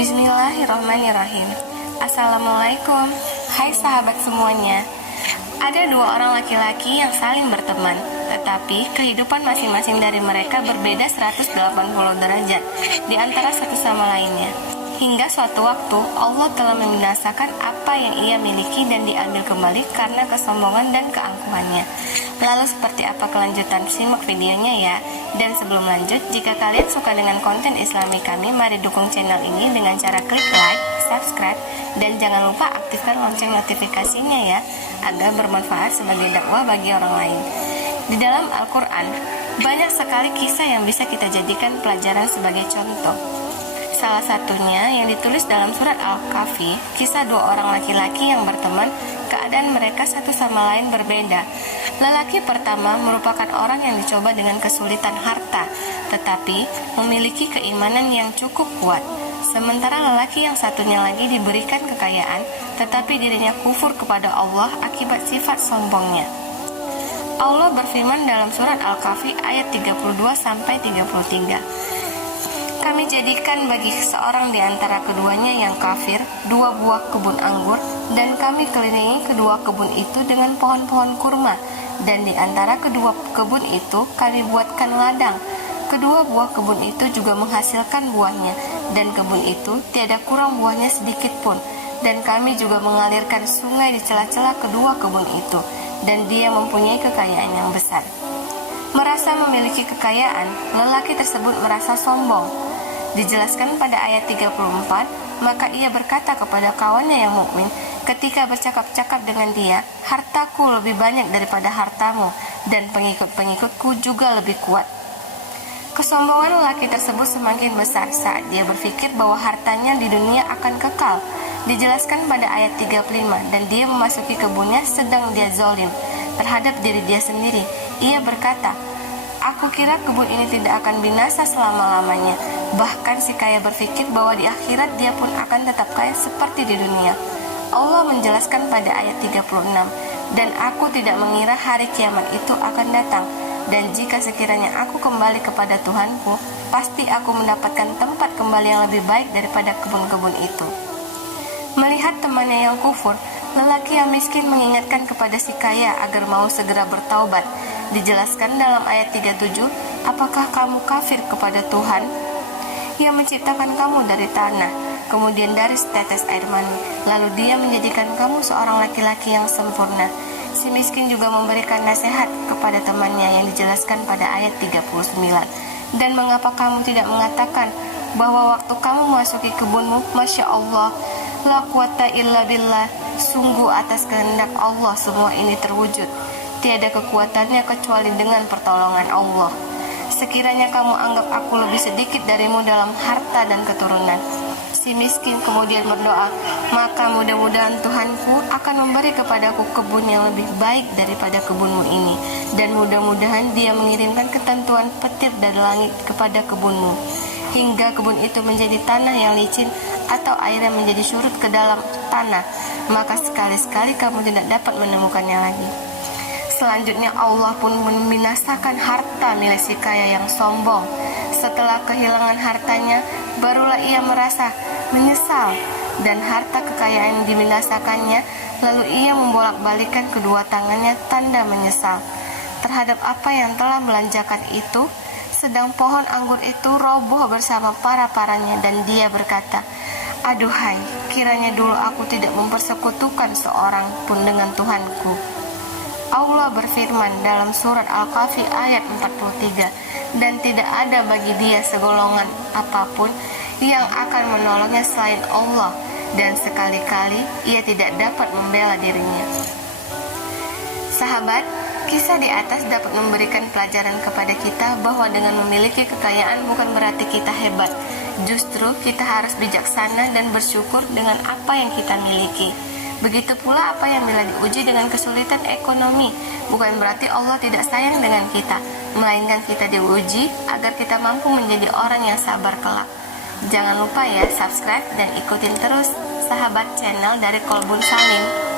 Bismillahirrahmanirrahim. Assalamualaikum. Hai sahabat semuanya. Ada dua orang laki-laki yang saling berteman, tetapi kehidupan masing-masing dari mereka berbeda 180 derajat di antara satu sama lainnya. Hingga suatu waktu Allah telah membinasakan apa yang ia miliki dan diambil kembali karena kesombongan dan keangkuhannya. Lalu seperti apa kelanjutan? Simak videonya ya. Dan sebelum lanjut, jika kalian suka dengan konten Islami kami, mari dukung channel ini dengan cara klik like, subscribe, dan jangan lupa aktifkan lonceng notifikasinya ya, agar bermanfaat sebagai dakwah bagi orang lain. Di dalam Al-Quran, banyak sekali kisah yang bisa kita jadikan pelajaran sebagai contoh. Salah satunya yang ditulis dalam surat Al-Kahfi, kisah dua orang laki-laki yang berteman, keadaan mereka satu sama lain berbeda. Lelaki pertama merupakan orang yang dicoba dengan kesulitan harta, tetapi memiliki keimanan yang cukup kuat. Sementara lelaki yang satunya lagi diberikan kekayaan, tetapi dirinya kufur kepada Allah akibat sifat sombongnya. Allah berfirman dalam surat Al-Kahfi ayat 32-33. Kami jadikan bagi seorang di antara keduanya yang kafir 2 buah kebun anggur, dan kami kelilingi kedua kebun itu dengan pohon-pohon kurma, dan di antara kedua kebun itu kami buatkan ladang. Kedua buah kebun itu juga menghasilkan buahnya, dan kebun itu tiada kurang buahnya sedikit pun. Dan kami juga mengalirkan sungai di celah-celah kedua kebun itu, dan dia mempunyai kekayaan yang besar. Merasa memiliki kekayaan, lelaki tersebut merasa sombong. Dijelaskan pada ayat 34, maka ia berkata kepada kawannya yang mukmin ketika bercakap-cakap dengan dia, hartaku lebih banyak daripada hartamu, dan pengikut-pengikutku juga lebih kuat. Kesombongan lelaki tersebut semakin besar saat dia berpikir bahwa hartanya di dunia akan kekal. Dijelaskan pada ayat 35, dan dia memasuki kebunnya sedang dia zalim terhadap diri dia sendiri. Ia berkata, aku kira kebun ini tidak akan binasa selama-lamanya. Bahkan si kaya berpikir bahwa di akhirat dia pun akan tetap kaya seperti di dunia. Allah menjelaskan pada ayat 36, dan aku tidak mengira hari kiamat itu akan datang. Dan jika sekiranya aku kembali kepada Tuhanku, pasti aku mendapatkan tempat kembali yang lebih baik daripada kebun-kebun itu. Melihat temannya yang kufur, lelaki yang miskin mengingatkan kepada si kaya agar mau segera bertaubat. Dijelaskan dalam ayat 37, apakah kamu kafir kepada Tuhan yang menciptakan kamu dari tanah, kemudian dari setetes air mani, lalu dia menjadikan kamu seorang laki-laki yang sempurna. Si miskin juga memberikan nasihat kepada temannya yang dijelaskan pada ayat 39. Dan mengapa kamu tidak mengatakan bahwa waktu kamu memasuki kebunmu, Masya Allah, la quwata illa billah, sungguh atas kehendak Allah semua ini terwujud. Tiada kekuatannya kecuali dengan pertolongan Allah. Sekiranya kamu anggap aku lebih sedikit darimu dalam harta dan keturunan. Si miskin kemudian berdoa, maka mudah-mudahan Tuhanku akan memberi kepadaku kebun yang lebih baik daripada kebunmu ini, dan mudah-mudahan dia mengirimkan ketentuan petir dari langit kepada kebunmu, hingga kebun itu menjadi tanah yang licin atau airnya menjadi surut ke dalam tanah, maka sekali-sekali kamu tidak dapat menemukannya lagi. Selanjutnya Allah pun membinasakan harta milik si kaya yang sombong. Setelah kehilangan hartanya, barulah ia merasa menyesal, dan harta kekayaan dibinasakannya, lalu ia membolak-balikan kedua tangannya tanda menyesal terhadap apa yang telah belanjakan itu. Sedang pohon anggur itu roboh bersama para-paranya, dan dia berkata, aduhai, kiranya dulu aku tidak mempersekutukan seorang pun dengan Tuhanku. Allah berfirman dalam surat Al-Kahfi ayat 43, dan tidak ada bagi dia segolongan apapun yang akan menolongnya selain Allah, dan sekali-kali ia tidak dapat membela dirinya. Sahabat, kisah di atas dapat memberikan pelajaran kepada kita bahwa dengan memiliki kekayaan bukan berarti kita hebat. Justru kita harus bijaksana dan bersyukur dengan apa yang kita miliki. Begitu pula apa yang bila diuji dengan kesulitan ekonomi, bukan berarti Allah tidak sayang dengan kita, melainkan kita diuji agar kita mampu menjadi orang yang sabar kelak. Jangan lupa ya subscribe dan ikutin terus sahabat channel dari Kolbun Salim.